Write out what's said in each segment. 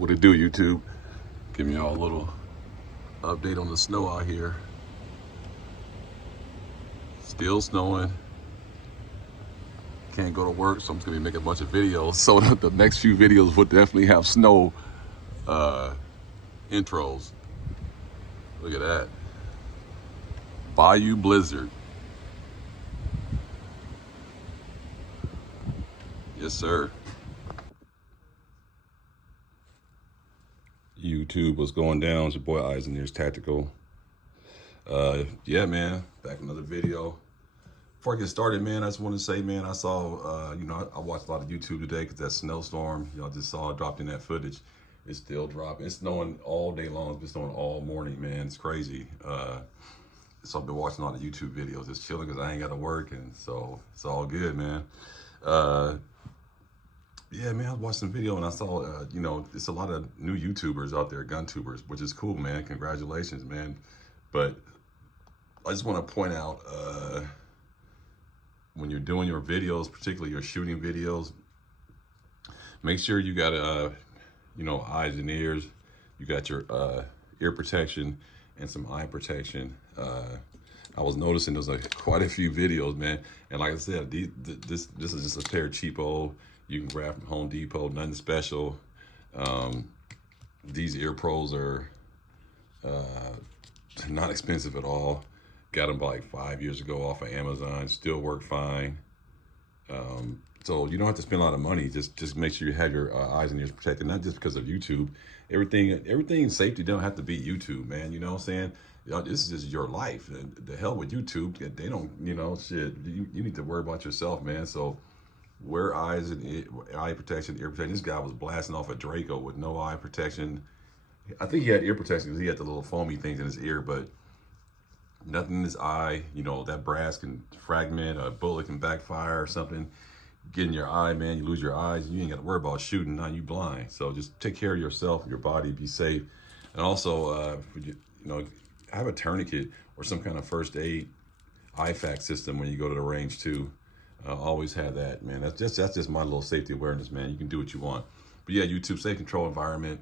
What it do, YouTube? Giving y'all a little update on the snow out here. Still snowing. Can't go to work, so I'm just gonna be making a bunch of videos. So the next few videos would definitely have snow intros. Look at that. Bayou Blizzard. Yes, sir. YouTube, what's going down? It's your boy Eiseners Tactical. Yeah, man, back another video. Before I get started, man, I just want to say, man, I saw, I watched a lot of YouTube today because that snowstorm, I just saw it dropped in that footage. It's still dropping. It's snowing all day long. It's been snowing all morning, man. It's crazy. So I've been watching a lot of YouTube videos, just chilling because I ain't got to work, and so it's all good, man. Yeah, man, I was watching the video and I saw, it's a lot of new YouTubers out there, gun tubers, which is cool, man. Congratulations, man. But I just want to point out, when you're doing your videos, particularly your shooting videos, make sure you got, eyes and ears. You got your ear protection and some eye protection. I was noticing there's quite a few videos, man. And like I said, this is just a pair of cheapo. You can grab from Home Depot, nothing special. These ear pros are not expensive at all. Got them like 5 years ago off of Amazon, still work fine. So you don't have to spend a lot of money. Just make sure you have your eyes and ears protected, not just because of YouTube. Everything safety don't have to be YouTube, man. You know what I'm saying? This is just your life. And the hell with YouTube, they don't, shit. You need to worry about yourself, man. So wear eyes and eye protection, ear protection. This guy was blasting off a Draco with no eye protection. I think he had ear protection because he had the little foamy things in his ear, but nothing in his eye. That brass can fragment, a bullet can backfire or something. Get in your eye, man, you lose your eyes. You ain't got to worry about shooting, now you blind. So just take care of yourself, your body, be safe. And also, have a tourniquet or some kind of first aid IFAK system when you go to the range too. Always have that, man. That's just my little safety awareness, man. You can do what you want. But yeah, YouTube safe control environment.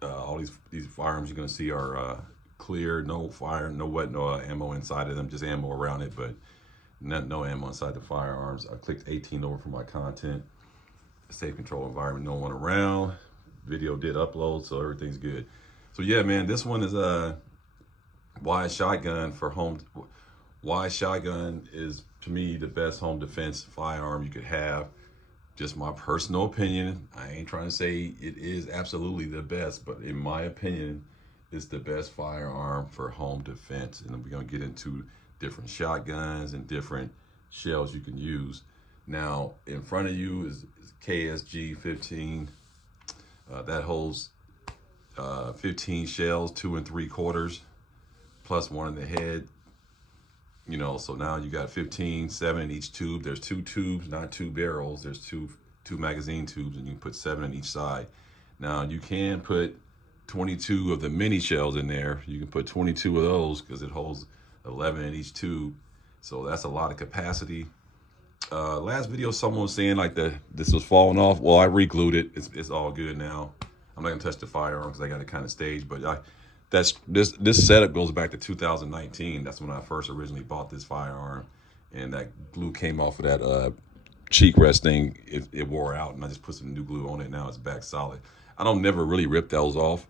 All these firearms you're gonna see are clear, no fire, no wet, no ammo inside of them, just ammo around it, but no ammo inside the firearms. I clicked 18 over for my content. Safe control environment, no one around. Video did upload, so everything's good. So yeah, man, this one is Wise Shotgun for home. Wise Shotgun is, to me, the best home defense firearm you could have. Just my personal opinion. I ain't trying to say it is absolutely the best, but in my opinion, it's the best firearm for home defense. And we're gonna get into different shotguns and different shells you can use. Now, in front of you is KSG 15. That holds 15 shells, 2 3/4, plus one in the head. So now you got 15, 7 in each tube. There's 2 tubes, not 2 barrels. There's two magazine tubes, and you can put 7 on each side. Now you can put 22 of the mini shells in there. You can put 22 of those because it holds 11 in each tube. So that's a lot of capacity. Last video, someone was saying like this was falling off. Well, I re-glued it. It's all good now. I'm not gonna touch the firearm because I got it kind of staged, but this setup goes back to 2019. That's when I first originally bought this firearm, and that glue came off of that cheek rest thing. It wore out, and I just put some new glue on it. Now it's back solid. I don't never really rip those off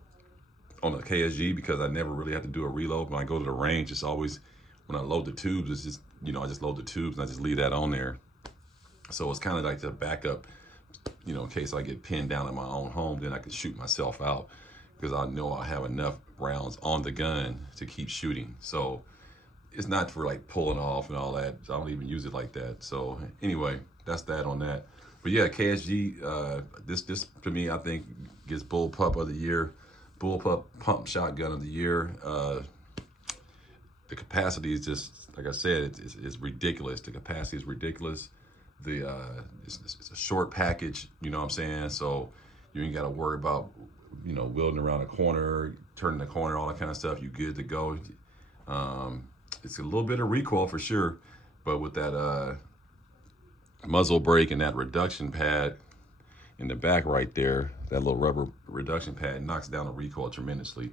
on the KSG because I never really have to do a reload. When I go to the range, it's always when I load the tubes. It's just I just load the tubes and I just leave that on there. So it's kind of like the backup, in case I get pinned down in my own home, then I can shoot myself out because I know I have enough rounds on the gun to keep shooting. So it's not for like pulling off and all that. I don't even use it like that. So anyway, that's that on that. But yeah, KSG, this to me, I think gets bullpup of the year, bullpup pump shotgun of the year. The capacity is just, like I said, it's ridiculous. The capacity is ridiculous. It's a short package, you know what I'm saying? So you ain't got to worry about, wheeling around a corner, turning the corner, all that kind of stuff. You good to go. It's a little bit of recoil for sure, but with that muzzle brake and that reduction pad in the back right there, that little rubber reduction pad knocks down the recoil tremendously.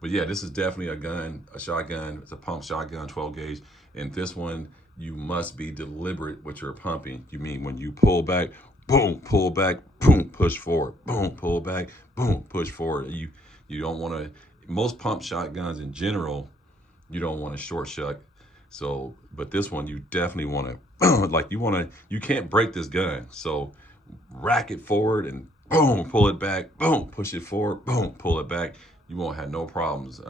But yeah, this is definitely a gun, a shotgun. It's a pump shotgun, 12 gauge. And this one, you must be deliberate with your pumping. You mean when you pull back, boom, pull back, boom, push forward, boom, pull back, boom, push forward. You don't want to. Most pump shotguns in general, you don't want to short shuck. So, but this one, you definitely want to, like you can't break this gun. So rack it forward and boom, pull it back, boom, push it forward, boom, pull it back. You won't have no problems.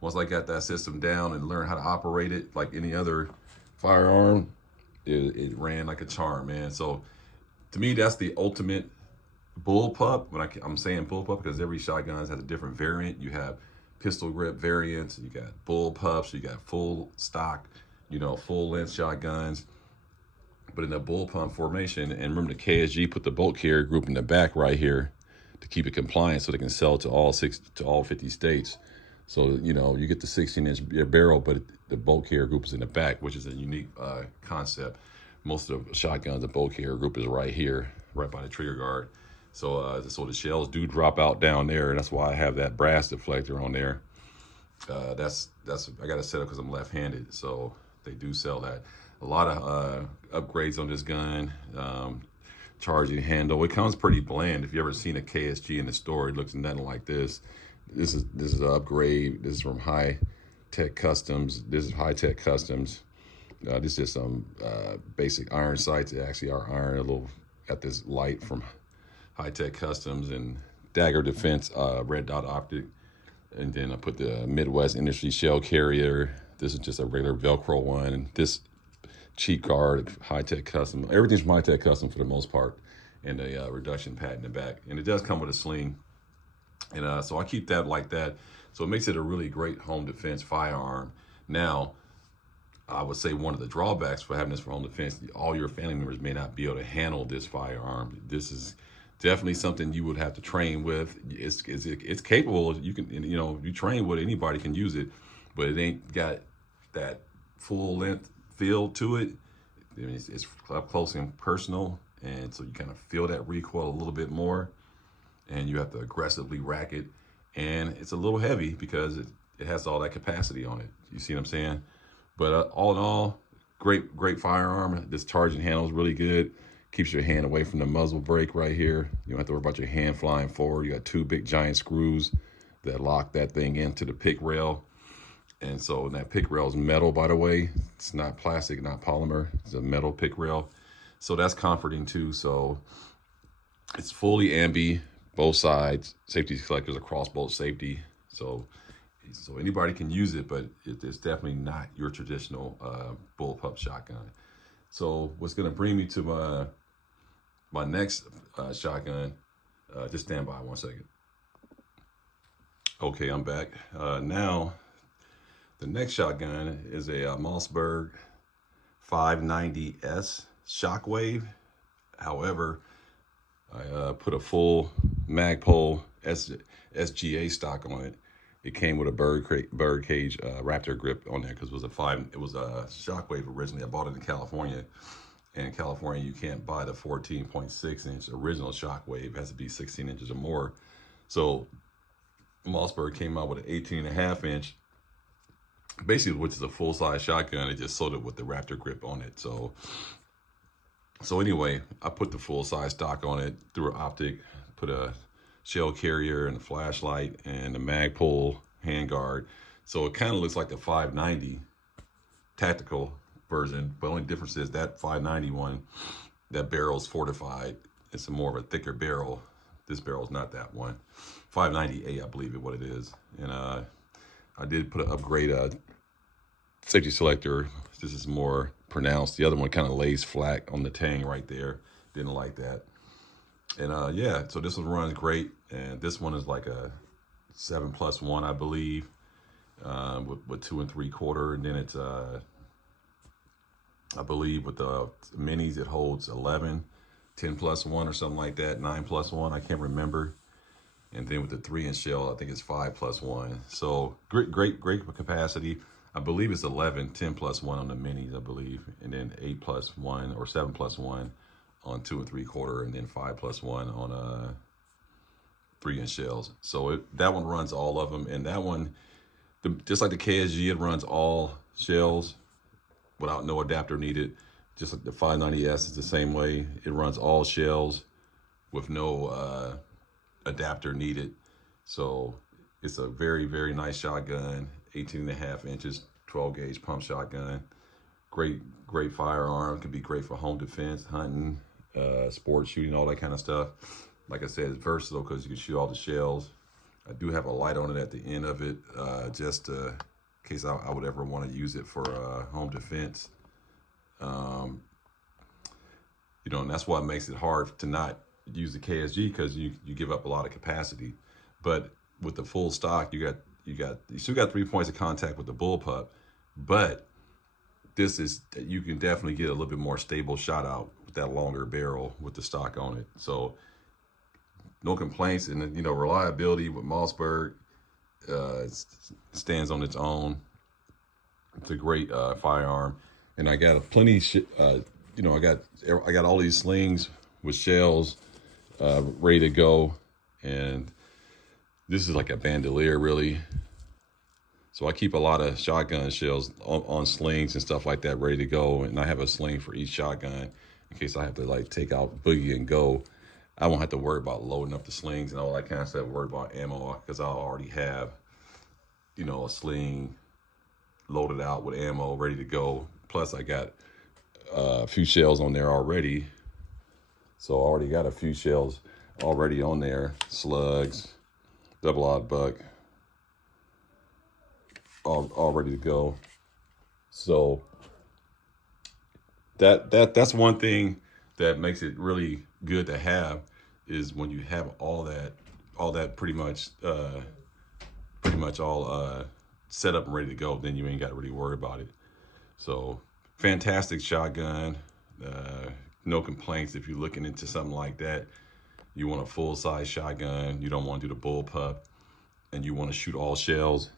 Once I got that system down and learned how to operate it like any other firearm, it ran like a charm, man. So to me, that's the ultimate bullpup. When I'm saying bullpup, because every shotgun has a different variant. You have pistol grip variants, you got bullpups, you got full stock, full length shotguns. But in the bullpup formation, and remember the KSG put the bolt carrier group in the back right here to keep it compliant so they can sell to all 50 states. So, you get the 16-inch barrel, but the bolt carrier group is in the back, which is a unique concept. Most of the shotguns, the bolt carrier group is right here, right by the trigger guard. So the shells do drop out down there, and that's why I have that brass deflector on there. That's I got to set up because I'm left-handed, so they do sell that. A lot of upgrades on this gun. Charging handle. It comes pretty bland. If you ever seen a KSG in the store, it looks nothing like this. This is an upgrade. This is from High Tech Customs. This is High Tech Customs. This is some basic iron sights. They actually are iron. A little at this light from High Tech Customs and Dagger Defense red dot optic. And then I put the Midwest Industry shell carrier. This is just a regular Velcro one. And this cheek guard, High Tech Custom. Everything's from High Tech Custom for the most part. And a reduction pad in the back. And it does come with a sling. And so I keep that like that. So it makes it a really great home defense firearm. Now, I would say one of the drawbacks for having this for home defense, all your family members may not be able to handle this firearm. This is definitely something you would have to train with. It's capable. You can, you train with it, anybody can use it, but it ain't got that full length feel to it. I mean, it's up close and personal, and so you kind of feel that recoil a little bit more, and you have to aggressively rack it, and it's a little heavy because it has all that capacity on it. You see what I'm saying? But all in all, great firearm. This charging handle is really good. Keeps your hand away from the muzzle brake right here. You don't have to worry about your hand flying forward. You got two big giant screws that lock that thing into the pick rail. And so that pick rail is metal, by the way. It's not plastic, not polymer. It's a metal pick rail. So that's comforting too. So it's fully ambi, both sides, safety selectors across both safety. So anybody can use it, but it's definitely not your traditional bullpup shotgun. So what's gonna bring me to my next shotgun, just stand by 1 second. Okay, I'm back. Now, the next shotgun is a Mossberg 590S Shockwave. However, I put a full Magpul SGA stock on it. It came with a bird cage Raptor grip on there because it was a Shockwave originally. I bought it in California. And in California, you can't buy the 14.6 inch original Shockwave. It has to be 16 inches or more. So Mossberg came out with an 18.5 inch, basically, which is a full size shotgun. It just sold it with the Raptor grip on it. So anyway, I put the full size stock on it through an optic, put a shell carrier and a flashlight and a Magpul handguard. So it kind of looks like the 590 tactical version, but only difference is that 590 one, that barrel's fortified. It's a more of a thicker barrel. This barrel's not that one. 590A, I believe is what it is. And I did put an upgrade safety selector. This is more pronounced. The other one kind of lays flat on the tang right there. Didn't like that. And yeah, so this one runs great. And this one is like a 7+1, I believe, with 2 3/4. And then it's I believe with the minis it holds 11, 10+1 or something like that, 9+1. I can't remember. And then with the 3-inch shell, I think it's 5+1. So great capacity. I believe it's 11, 10+1 on the minis, I believe, and then 8+1 or 7+1 on 2 3/4, and then 5+1 on 3-inch shells. So that one runs all of them, and that one, just like the KSG, it runs all shells without no adapter needed. Just like the 590S is the same way. It runs all shells with no adapter needed. So it's a very, very nice shotgun, 18.5 inches, 12 gauge pump shotgun. Great firearm. Could be great for home defense, hunting, sports shooting, all that kind of stuff. Like I said, it's versatile because you can shoot all the shells. I do have a light on it at the end of it, just in case I would ever want to use it for home defense. You know, and that's what makes it hard to not use the KSG, because you give up a lot of capacity. But with the full stock, you still got 3 points of contact with the bullpup, but you can definitely get a little bit more stable shot out with that longer barrel with the stock on it. So no complaints. And you know, reliability with Mossberg, it stands on its own. It's a great firearm, and I got plenty. You know, I got all these slings with shells ready to go, and this is like a bandolier, really. So I keep a lot of shotgun shells on slings and stuff like that ready to go, and I have a sling for each shotgun in case I have to like take out boogie and go. I won't have to worry about loading up the slings and all that kind of stuff. Worry about ammo, because I'll already have, you know, a sling loaded out with ammo ready to go. Plus I got a few shells on there already. So I already got a few shells already on there. Slugs, double aught buck, all ready to go. So that's one thing that makes it really good to have, is when you have all that pretty much all set up and ready to go, then you ain't got to really worry about it. So fantastic shotgun. No complaints if you're looking into something like that. You want a full-size shotgun, you don't want to do the bullpup, and you want to shoot all shells,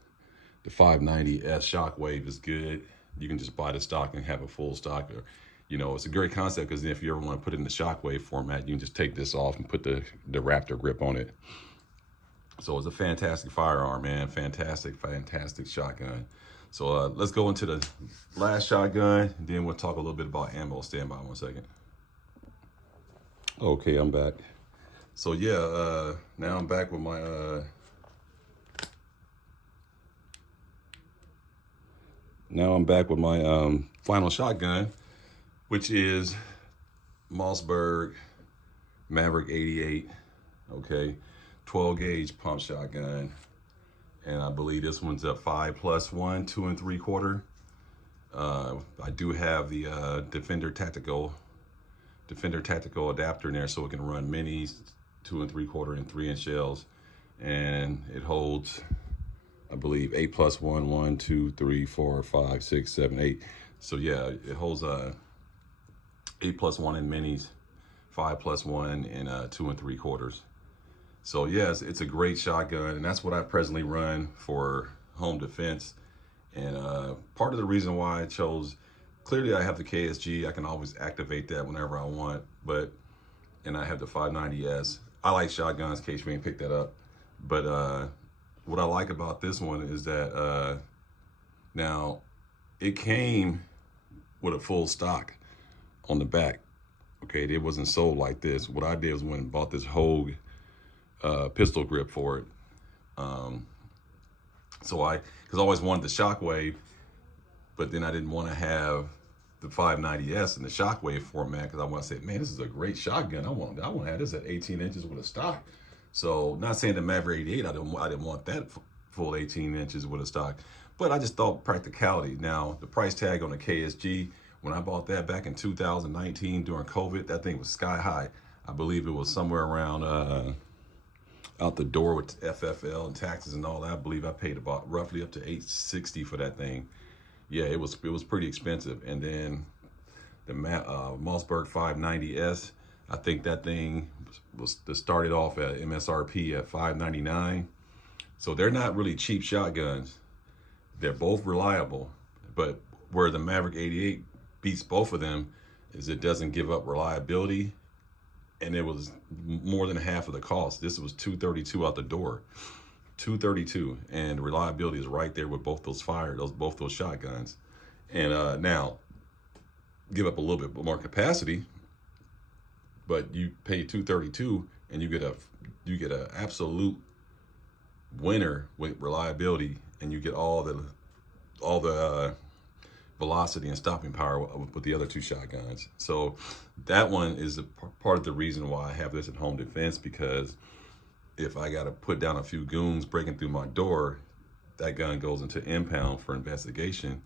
the 590S Shockwave is good. You can just buy the stock and have a full stock. Or, you know, it's a great concept, because if you ever want to put it in the Shockwave format, you can just take this off and put the Raptor grip on it. So it's a fantastic firearm, man. Fantastic shotgun. So let's go into the last shotgun, and then we'll talk a little bit about ammo. Stand by 1 second. Okay, I'm back. So yeah, now I'm back with my final shotgun, which is Mossberg Maverick 88. Okay, 12 gauge pump shotgun, and I believe this one's a 5+1, 2 3/4. I do have the Defender Tactical adapter in there, so it can run minis, 2 3/4 and 3-inch shells, and it holds, I believe, 8+1, 1, 2, 3, 4, 5, 6, 7, 8. So yeah, it holds 8+1 in minis, 5+1 and 2 3/4. So yes, it's a great shotgun, and that's what I presently run for home defense. And part of the reason why I chose, clearly I have the KSG, I can always activate that whenever I want, and I have the 590S. I like shotguns, in case you ain't picked that up. But what I like about this one is that now it came with a full stock on the back. Okay, it wasn't sold like this. What I did was went and bought this Hogue pistol grip for it. Because I always wanted the Shockwave, but then I didn't want to have the 590S in the Shockwave format, because I want to say, man, this is a great shotgun. I want to have this at 18 inches with a stock. So not saying the Maverick 88, I didn't want that full 18 inches with a stock, but I just thought practicality. Now the price tag on the KSG, when I bought that back in 2019 during COVID, that thing was sky high. I believe it was somewhere around out the door with FFL and taxes and all that. I believe I paid about roughly up to $860 for that thing. Yeah, it was pretty expensive. And then the Mossberg 590S, I think that thing was started off at MSRP at $599. So they're not really cheap shotguns. They're both reliable, but where the Maverick 88 beats both of them is it doesn't give up reliability, and it was more than half of the cost. This was 232 out the door, 232, and reliability is right there with both those both those shotguns. And now give up a little bit more capacity, but you pay 232 and you get a absolute winner with reliability, and you get all the velocity and stopping power with the other two shotguns. So that one is a part of the reason why I have this at home defense, because if I got to put down a few goons breaking through my door, that gun goes into impound for investigation.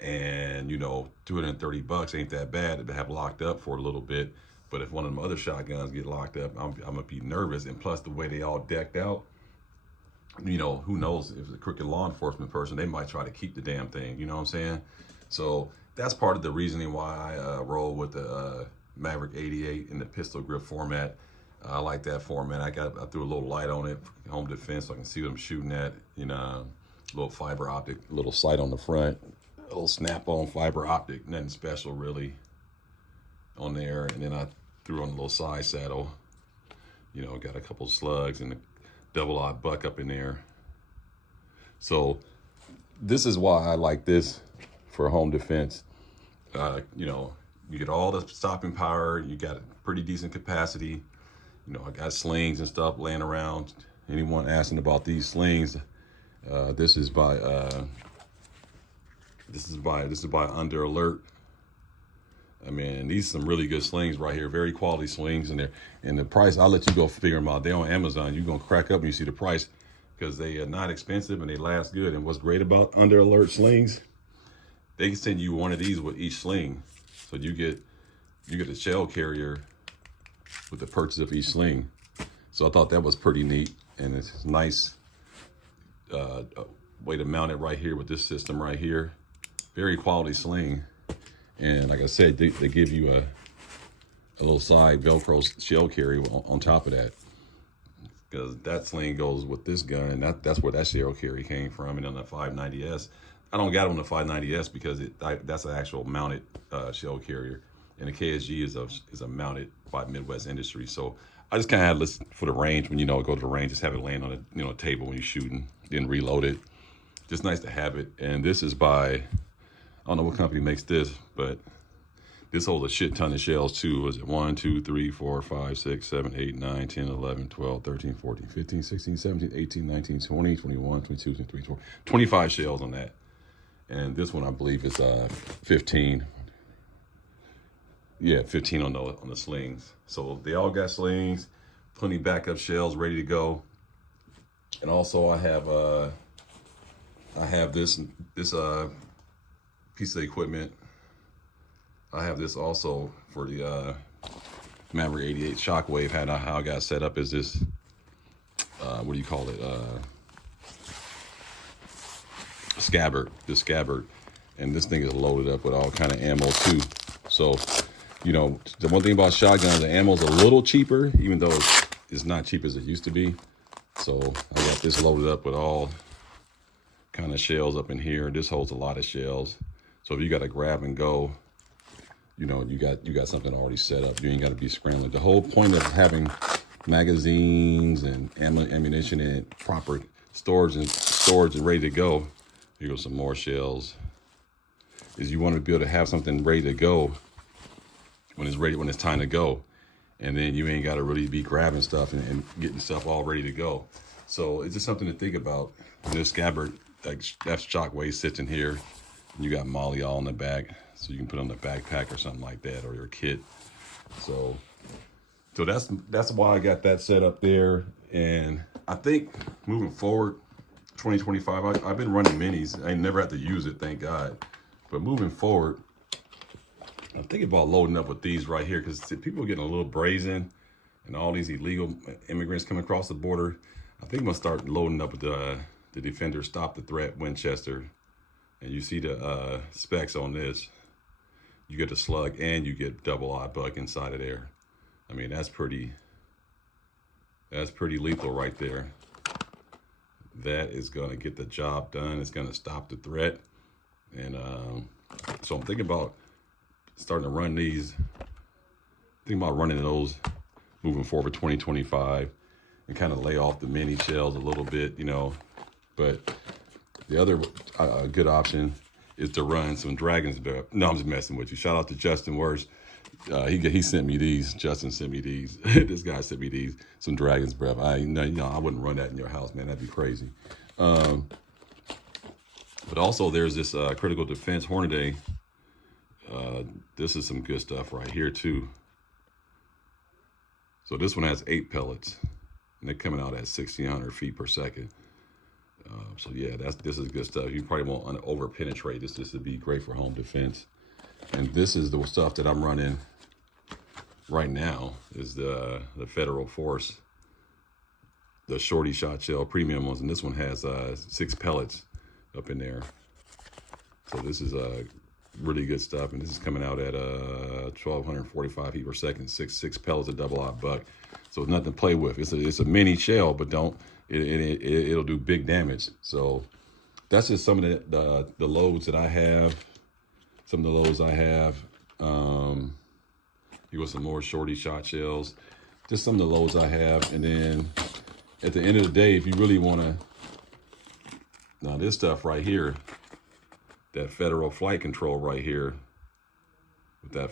And, you know, $230 ain't that bad to have locked up for a little bit. But if one of them other shotguns get locked up, I'm going to be nervous. And plus the way they all decked out, you know, who knows, if it's a crooked law enforcement person, they might try to keep the damn thing. You know what I'm saying? So that's part of the reasoning why I roll with the Maverick 88 in the pistol grip format. I like that format. I threw a little light on it, home defense, so I can see what I'm shooting at. You know, little fiber optic, little sight on the front, a little snap-on fiber optic, nothing special really on there. And then I threw on a little side saddle. You know, got a couple slugs and a double-aught buck up in there. So this is why I like this for home defense. You know, you get all the stopping power, you got a pretty decent capacity. You know, I got slings and stuff laying around. Anyone asking about these slings, this is by Under Alert. I mean, these are some really good slings right here, very quality slings in there. And the price, I'll let you go figure them out. They're on Amazon. You're going to crack up when you see the price, because they are not expensive and they last good. And what's great about Under Alert slings, they can send you one of these with each sling. So you get a shell carrier with the purchase of each sling. So I thought that was pretty neat. And it's nice way to mount it right here with this system right here. Very quality sling. And like I said, they give you a little side Velcro shell carry on top of that, because that sling goes with this gun. That's where that shell carry came from. And on the 590S, I don't got it on the 590S because that's an actual mounted shell carrier, and the KSG is a mounted by Midwest Industries. So I just kind of had this for the range. When you know, go to the range, just have it laying on a table when you're shooting, then reload it. Just nice to have it. And this is by, I don't know what company makes this, but this holds a shit ton of shells too. Was it 1, 2, 3, 4, 5, 6, 7, 8, 9, 10, 11, 12, 13, 14, 15, 16, 17, 18, 19, 20, 21, 22, 23, 24, 25 shells on that. And this one I believe is 15. Yeah, 15 on the slings. So they all got slings, plenty backup shells ready to go. And also I have this piece of equipment. I have this also for the Maverick 88 Shockwave. How I got set up is this, what do you call it? Scabbard, this scabbard. And this thing is loaded up with all kind of ammo too. So, you know, the one thing about shotguns, the ammo's a little cheaper, even though it's not cheap as it used to be. So I got this loaded up with all kind of shells up in here. This holds a lot of shells. So if you got to grab and go, you know, you got something already set up. You ain't got to be scrambling. The whole point of having magazines and ammunition in proper storage and ready to go. Here goes some more shells. Is you want to be able to have something ready to go when it's time to go, and then you ain't got to really be grabbing stuff and getting stuff all ready to go. So it's just something to think about. This scabbard, like that Shockwave sits in here, and you got Molly all in the back, so you can put on the backpack or something like that, or your kit. So that's why I got that set up there. And I think moving forward, 2025, I've been running minis. I never had to use it, thank God. But moving forward, I'm thinking about loading up with these right here, because people are getting a little brazen, and all these illegal immigrants coming across the border. I think I'm gonna start loading up with the Defender Stop the Threat Winchester. And you see the specs on this. You get the slug and you get double-aught buck inside of there. I mean, that's pretty lethal right there. That is gonna get the job done. It's gonna stop the threat. And so I'm thinking about starting to run these think about running those moving forward 2025 and kind of lay off the mini shells a little bit, you know. But the other good option is to run some Dragon's Breath. No, I'm just messing with you. Shout out to Justin Worst. He sent me these. Justin sent me these. This guy sent me these. Some Dragon's Breath. I wouldn't run that in your house, man. That'd be crazy. But also there's this Critical Defense Hornady. This is some good stuff right here too. So this one has 8 pellets, and they're coming out at 1,600 feet per second. So yeah, this is good stuff. You probably won't over penetrate this. This would be great for home defense. And this is the stuff that I'm running right now, is the Federal Force, the Shorty Shot Shell premium ones, and this one has 6 pellets up in there. So this is really good stuff, and this is coming out at 1,245 feet per second, six pellets, a double-aught buck. So it's nothing to play with. It's a mini shell, but it'll do big damage. So that's just some of the loads that I have. Some of the loads I have. You want some more Shorty Shot Shells. Just some of the loads I have. And then at the end of the day, if you really want to, now this stuff right here, that Federal Flight Control right here, with that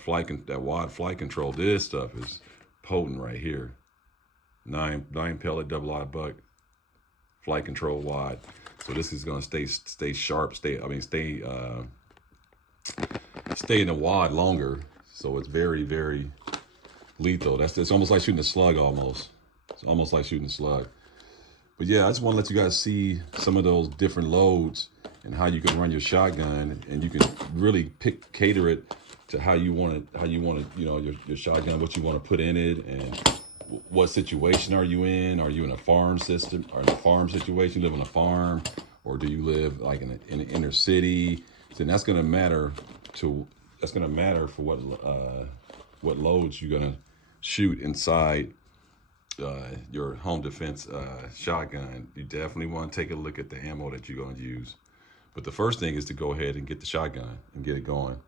wad flight control, this stuff is potent right here. 9 pellet double-aught buck flight control wad. So this is gonna stay sharp, stay in the wad longer. So it's very, very lethal. It's almost like shooting a slug almost. It's almost like shooting a slug. But yeah, I just want to let you guys see some of those different loads and how you can run your shotgun, and you can really cater it to how you want to, you know, your shotgun, what you want to put in it, and what situation are you in? Are you in a farm system, or in a farm situation, you live on a farm, or do you live like in an inner city? Then that's going to matter for what loads you're going to shoot inside your home defense shotgun. You definitely want to take a look at the ammo that you're going to use. But the first thing is to go ahead and get the shotgun and get it going.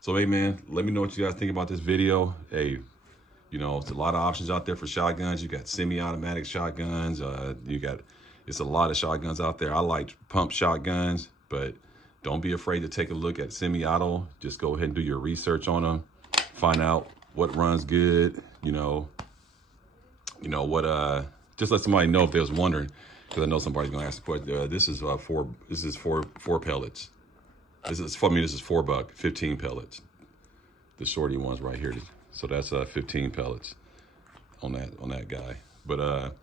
So, hey, man, let me know what you guys think about this video. Hey, you know, it's a lot of options out there for shotguns. You got semi-automatic shotguns. It's a lot of shotguns out there. I like pump shotguns, but don't be afraid to take a look at semi-auto. Just go ahead and do your research on them. Find out what runs good. Just let somebody know if they was wondering, because I know somebody's gonna ask the question. This is four pellets. This is 4 buck, 15 pellets. The shorty ones right here. So that's 15 pellets on that guy. But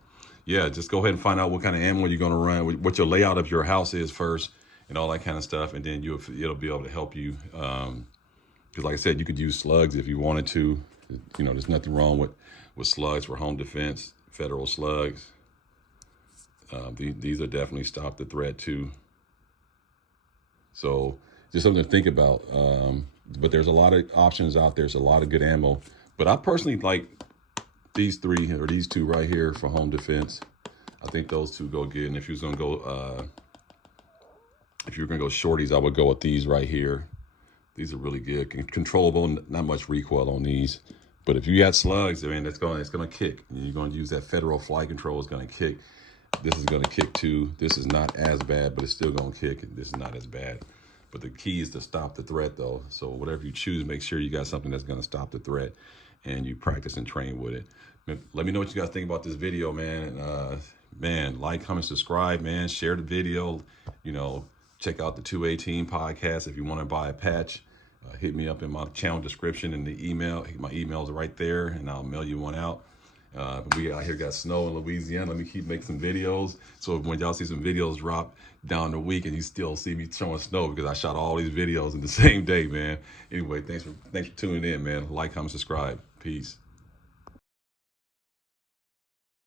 yeah, just go ahead and find out what kind of ammo you're gonna run, what your layout of your house is first, and all that kind of stuff, and then it'll be able to help you. Because like I said, you could use slugs if you wanted to. You know, there's nothing wrong with slugs for home defense, Federal slugs. These are definitely stop the threat too. So just something to think about. But there's a lot of options out there. There's a lot of good ammo. But I personally like these 3 or these 2 right here for home defense. I think those 2 go good. And if you're gonna go shorties, I would go with these right here. These are really good, controllable, not much recoil on these. But if you got slugs, I mean, it's gonna kick. You're gonna use that Federal Flight Control, it's gonna kick. This is gonna kick too. This is not as bad, but it's still gonna kick. This is not as bad. But the key is to stop the threat though. So whatever you choose, make sure you got something that's gonna stop the threat, and you practice and train with it. Let me know what you guys think about this video, man. Man, like, comment, subscribe, man. Share the video. You know, check out the 218 podcast if you want to buy a patch. Hit me up in my channel description in the email. My email's right there, and I'll mail you one out. We out here got snow in Louisiana. Let me keep making some videos. So when y'all see some videos drop down the week, and you still see me showing snow, because I shot all these videos in the same day, man. Anyway, thanks for tuning in, man. Like, comment, subscribe. Peace.